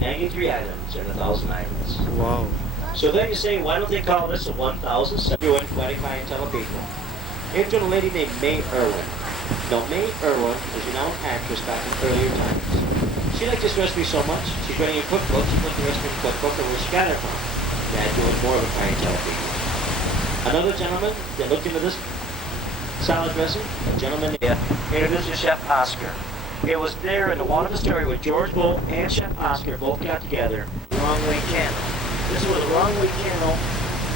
93 items and 1,000 islands. Wow. So then you say, why don't they call this a 1,000? You and quite a clientele of people. Into a lady named May Irwin. Now, May Irwin is a renowned actress back in earlier times. She liked this recipe so much, she's writing a cookbook. She put the recipe in the cookbook and where she got it from. That doing more of a clientele of people. Another gentleman that looked into this salad dressing, a gentleman introduced Chef Oscar. It was there in the water of the story where George Boltd and Chef Oscar both got together. Wrong Way Channel. This was the Wrong Way Channel.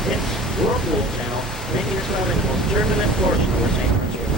It's Whirlpool Channel, making this one of the most turbulent portion of the St. Lawrence River.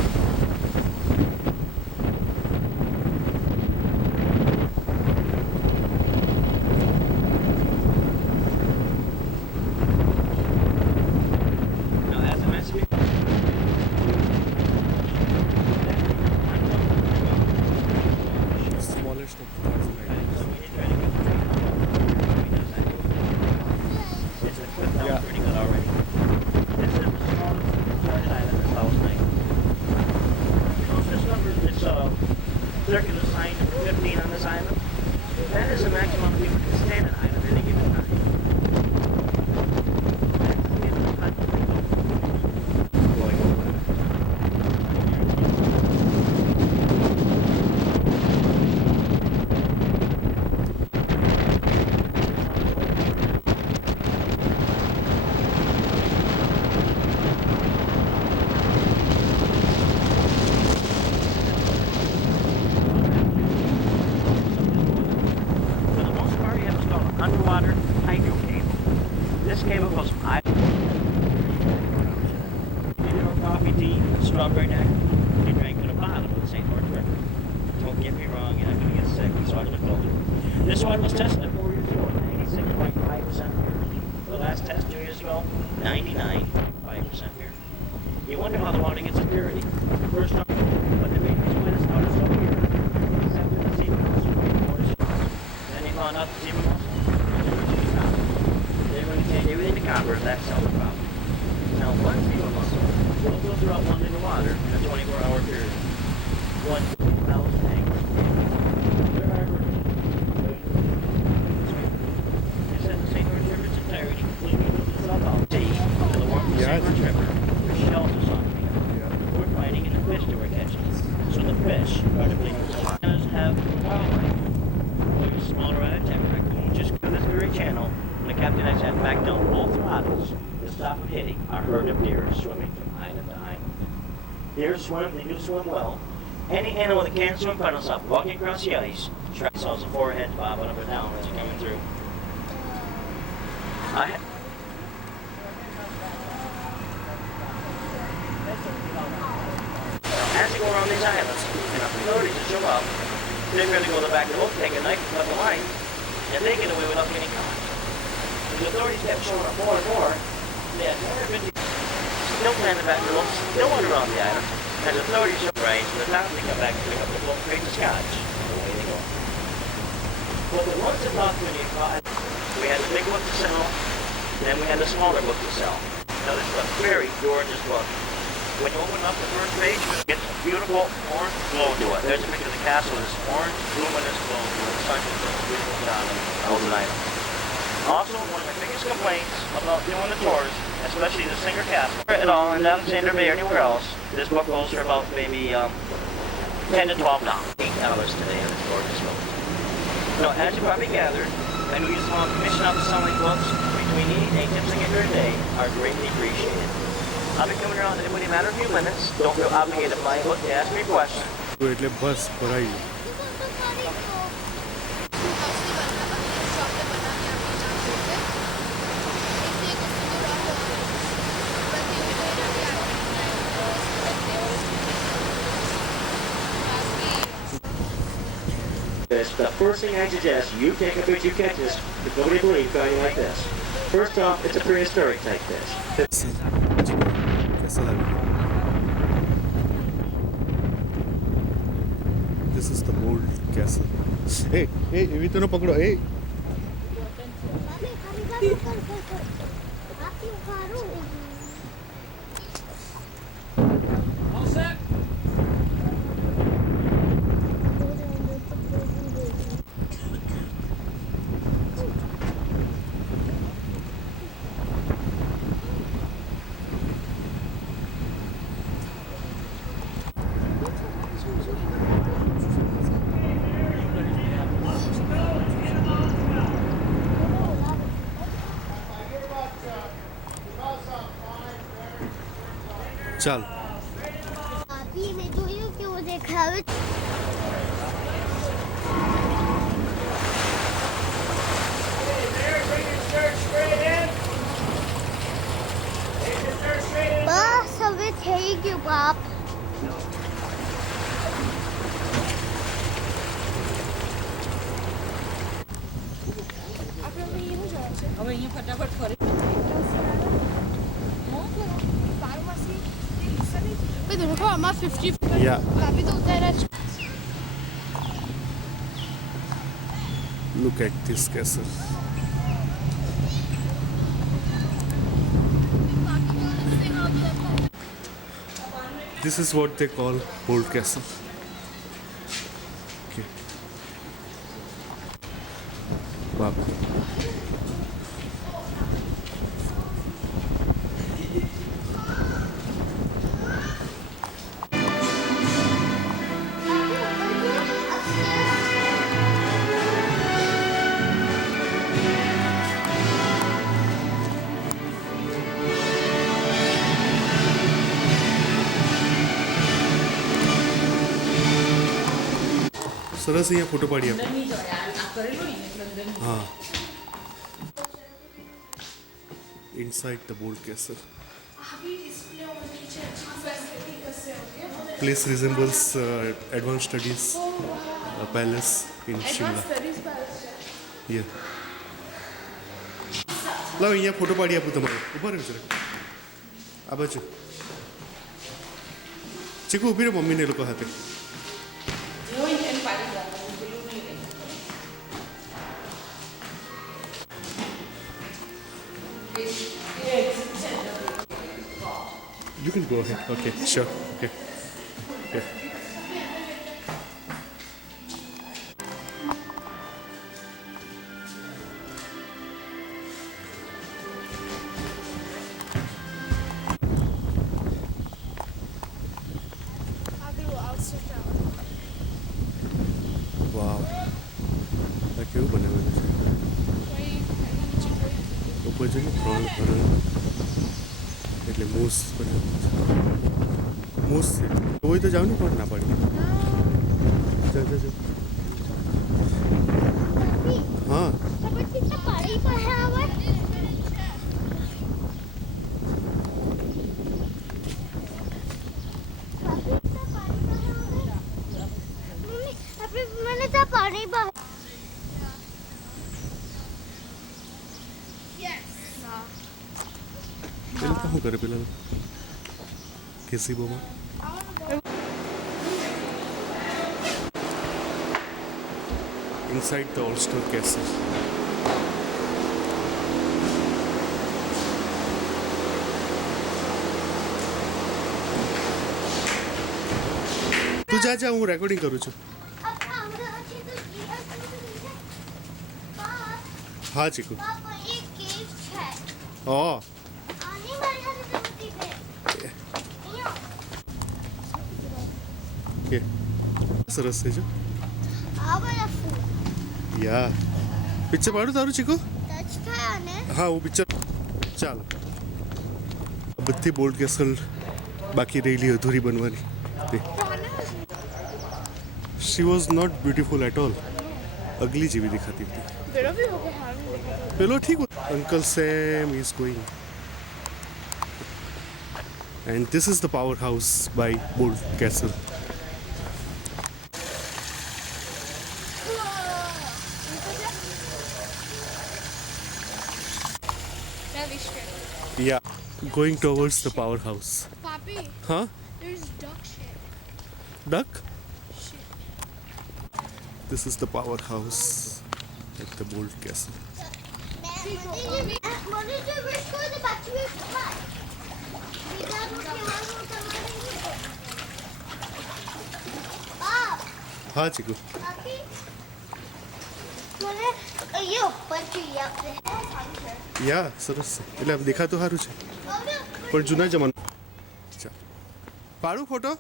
Circular sign number 15 on this island. That is the maximum people can stand an island at any given time. Underwater hydro cable. This cable goes from coffee, tea, strawberry neck. You drank to the bottom of the St. Lawrence River. Don't get me wrong, you're not going to get sick. We started to cold. This one was tested at 4 years ago, 96.5% pure. The last test 2 years ago, 99.5% pure. You wonder how the water gets its purity. First time, but the main reason why this water is so pure is after the sea moss. Then they found out the sea moss. Everything to copper, that's how the problem. Now, one zero muscle will filter out 1 liter of water in a 24-hour period. 1,000 eggs. There are they said the St. Lawrence River is entirety completely built itself out. See, to the warmth of the St. Lawrence River, the shells are softening. We're fighting in the fish that we're catching. So the fish are depleting the water. Have wildlife. They're smaller at a temperature. Just go this very channel. The captain has had back down both throttles to stop them hitting a herd of deer swimming from island to island. Deer swim, they do swim well. Any animal that can't swim finds itself walking across the ice, tries to the forehead bobbing up and down as you're coming through. As you go around these islands, and if the authorities will show up, they're going to go to the back of the boat, take a knife and cut the line, and they get away without getting caught. The authorities kept showing up more and more. They had 250 still planted back to them, still went around the island. And the authorities showed right to the top, they come back and pick up the boat, create the scotch. And away they go. But the ones that thought we needed caught, we had the big book to sell, then we had the smaller book to sell. Now this is a very gorgeous book. When you open up the first page, it gets a beautiful orange glow to it. There's a picture of the castle, this orange luminous glow to it. The sun is a beautiful job on Boltd Island. Also, one of my biggest complaints about doing the tours, especially the Singer Castle, at all in Alexander Bay or anywhere else, this book goes for about maybe $10 to $12. $8 today on this gorgeous book. Now, as you probably gathered, I know you saw commission out selling books between 8 tips I get per day are greatly appreciated. I'll be coming around in a matter of a few minutes. Don't feel obligated to buy a book to ask me a question. એટલે બસ ભરાઈ The first thing I suggest, you take a picture, you catch this, but nobody believes going like this. First off, it's a prehistoric type fish. This is the Boltd Castle. Hey, hey, evi to no pakdo. Hey. All set. ચાલ ભાભી મેં જોયું કેવું દેખાવે બસ હવે થઈ ગયું બાપ હવે અહીંયા ફટાફટ ફરી આમાં 50 યા કાપી તો ઉતાર્યા છે look at this castle. This is what they call Boltd Castle. Okay. Wow. સરસ અહીંયા ફોટો પાડી આપણે હા inside the Boltd Castle. Place resembles advanced studies palace in Shimla. Yeah. લાવ અહીંયા ફોટો પાડી આપું તમારે ઊભા રહ્યો જરા આ બાજુ ચીકુ ઊભી રહે મમ્મીને એ લોકો હાથે You can go ahead. Okay, sure. Okay. Okay. Wow. આ કેવું બનાવેલું છે ઉપર છે ને ત્રણ હરણ એટલે મૂસ બનાવેલું છે મૂસ છે હોય તો જાવ ને પણ ના પાડી જા જા જા હા પછી પાણી પાસે આવે મને તો પાણી બહાર પેલું તો શું કરે પેલા કેસીબોમાં inside the Oct'07 Castle. તું જા હું રેકોર્ડિંગ કરું છું હા ચીકુ ઓ કે સરસ છે જો યા પિક્ચર પાડું તારું ચીકુ હા હું પિક્ચર ચાલો બધી બોલ્ડ કેસલ બાકી રહેલી અધૂરી બનવાની she was not beautiful at all ugly જેવી દેખાતી હતી પેલો ઠીક uncle Sam is going and this is the power house by Boldt Castle Yeah, going towards the powerhouse. Papi, Huh? there's duck shit. Duck? This is the powerhouse at the Boltd Castle. हाँ चिकू યા સરસ છે એટલે આમ દેખાતું સારું છે પણ જૂના જમાના પાડું photo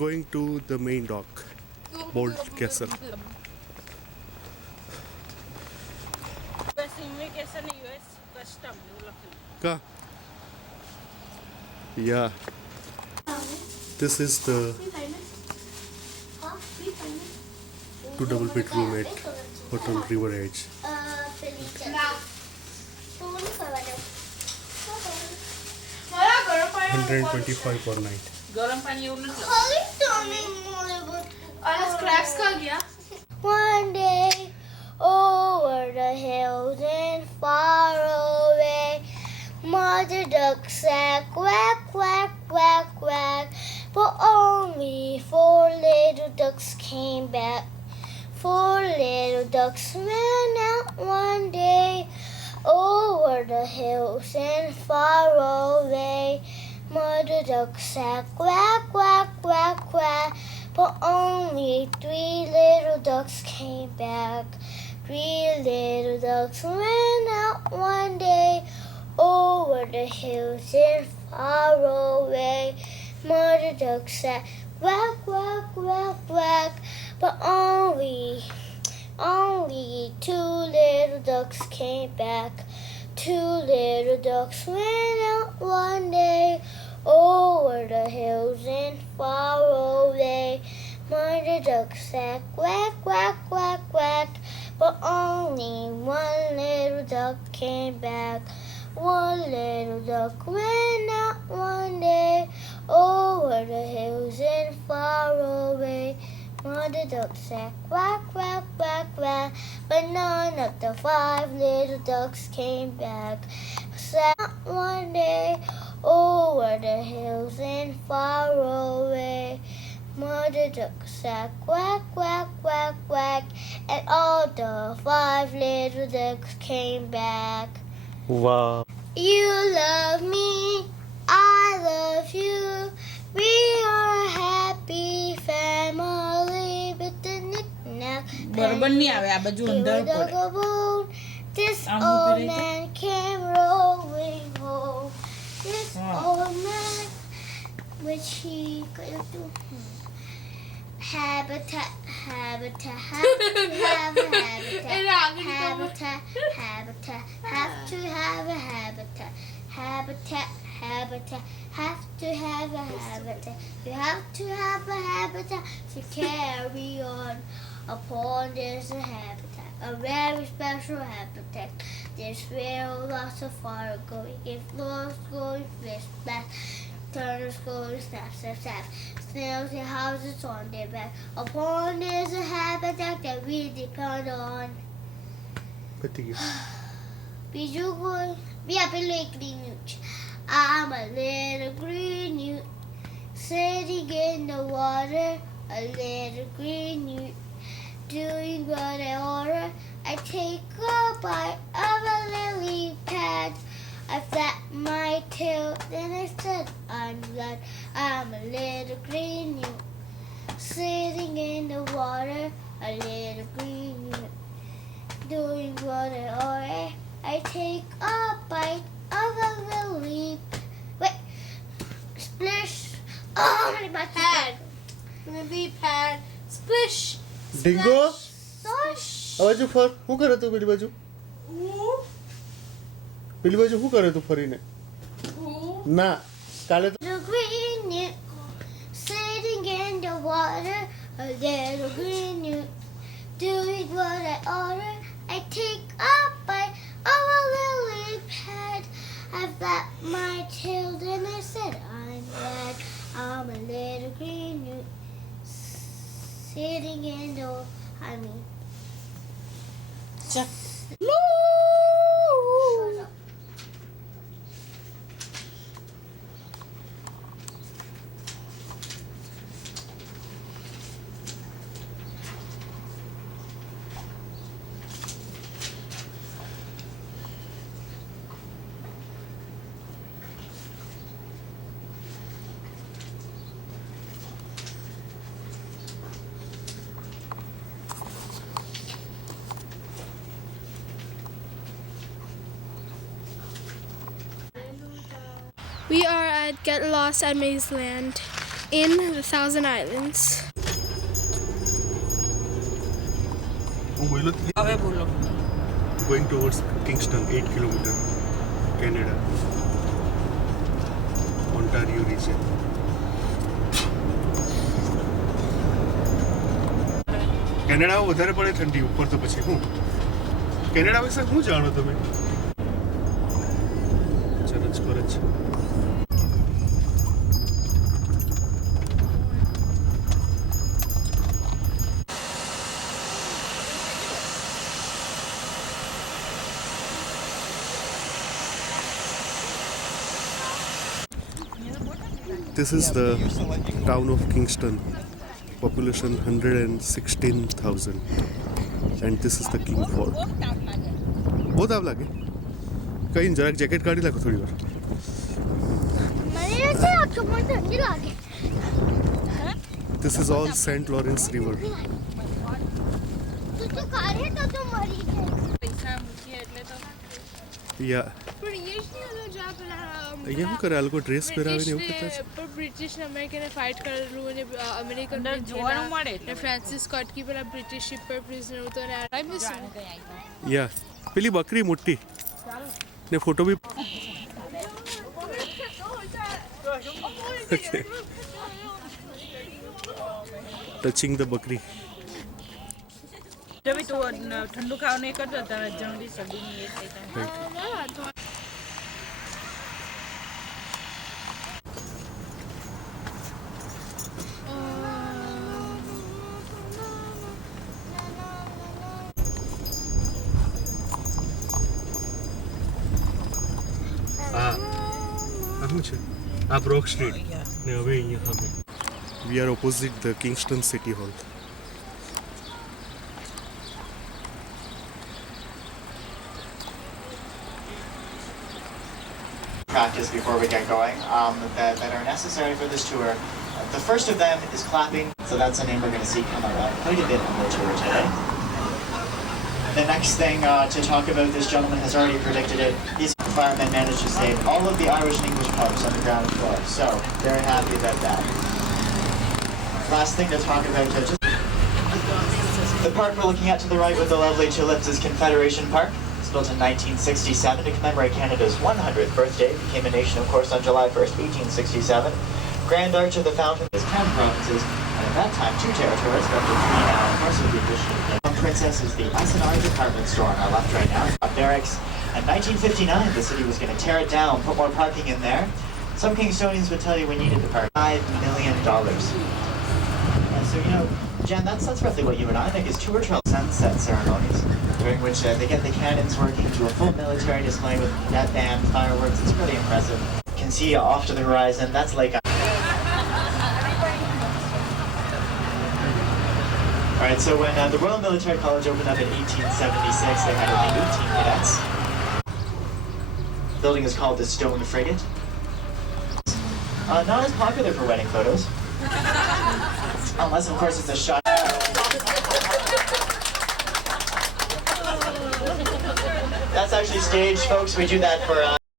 going to the main dock bold castle immigration US custom એવું લખેલું કા Yeah. This is the two double bedroom at Hotel River Edge. 125 per night. गरम पानी येऊन आला स्क्रॅप्स खा गया One day, over the hills and far away, Mother Duck said quack, quack, quack, quack. But only 4 little ducks came back. 4 little ducks ran out one day, over the hills and far away. Mother Duck said quack, quack, quack, quack. But only 3 little ducks came back. 3 little ducks ran out one day, over the hills and far away. Mother Duck said quack, quack, quack, quack. But only 2 little ducks came back. 2 little ducks ran out one day, over the hills and far away. Mother Duck said quack, quack, quack, quack. But only 1 little duck came back. 1 little duck ran out one day, over the hills and far away. Mother Duck said quack, quack, quack, quack. But none of the 5 little ducks came back. Sat one day, over the hills and far away. Mother Duck said quack, quack, quack, quack. And all the 5 little ducks came back. Wow. You love me, I love you. We are a happy family with the knick-knack. બરોબર નહીં આવે આ બાજુ અંદર પડે This આમ old ઊભી રહી તો. man came rolling home. This old man, which he could do. Habitat, habitat, habitat, habitat, habitat, have to have a habitat, habitat, habitat, have to have a habitat. You have to have a habitat to carry on. A pond is a habitat, a very special habitat. There's where lots of fire going, if lost going, fish back. Turners going snap, snap, snap. Snails and houses on their back. A pond is a habitat that we depend on. Bijou going, be up in Lake Green Newt. I'm a little green newt, sitting in the water. A little green newt, doing what I order. I take a bite of a lily pad. I flap my tail, then I said, I'm glad. I'm a little green newt, sitting in the water. A little green newt, doing what I order. I take a bite of a lily. Wait, splish. Oh, my pad. lily pad splish Dingo? Splash. આ બાજુ ફર. શું કરે તું પેલી બાજુ? પેલી બાજુ શું કરે તું ફરીને? ના, કાલે તો The green newt, sitting in the water. A little green newt, doing what I order. I take a bite of a lily pad. I flap my tail, then I said, I'm glad. I'm a little green newt, sitting in the, Shut up. We are at Get Lost at Mazeland in the Thousand Islands. હું બોલ્યો હવે બોલો going towards Kingston 8 kilometer Canada. Ontario region. કેનેડામાં વધારે પડે ઠંડી ઉપર તો પછી હું કેનેડા વિશે શું જાણો તમે? ચરચ પરચ. This is the town of Kingston. Population 116,000. And this is the King Fort. बहुत आप लागे कहीं जरा जैकेट काढ़ी लाखो थोड़ी बार. This is all St. Lawrence River. Yeah. અહીંયા શું કરે આ લોકો ડ્રેસ પહેરાવીને એવું કરતા છે? બ્રિટિશ ને અમેરિકને ફાઇટ કરેલું અને અમેરિકન જોવાનું મળે ને ફ્રાન્સિસ સ્કોટ કી પેલા બ્રિટિશ શિપ પર પ્રિઝનર હતો ને આઈ મિસ યા પેલી બકરી મોટી ને ફોટો બી ટચિંગ ધ બકરી. जब तो ठंडू खाओ नहीं करता था जल्दी सर्दी में ये શું છે આ બ્રોક સ્ટ્રીટ ને હવે અહીંયા સામે we are opposite the Kingston City Hall. Practice before we get going that are necessary for this tour. The first of them is clapping, so that's a name we're going to see come up quite a bit on the tour today. The next thing to talk about, this gentleman has already predicted it. These firemen managed to save all of the Irish and English pubs on the ground floor, so very happy about that. Last thing to talk about, just the park we're looking at to the right with the lovely tulips is Confederation Park. It's built in 1967 to commemorate Canada's 100th birthday. It became a nation, of course, on July 1st, 1867. Grand Arch of the Fountain is 10 provinces, and at that time 2 territories, up to 3 now, of course, with the addition of Princess is the S&R department store on our left right now. Barracks. In 1959, the city was going to tear it down, put more parking in there. Some Kingstonians would tell you we needed the park. $5 million. And so, you know, Jen, that's roughly what you and I think is tour trail sunset ceremonies, during which they get the cannons working to a full military display with net band, fireworks. It's really impressive. You can see off to the horizon, that's like a... Alright, so when the Royal Military College opened up in 1876, they had only 18 cadets. The building is called the Stone Frigate. Not as popular for wedding photos. Unless, of course, it's a shot. That's actually staged, folks. We do that for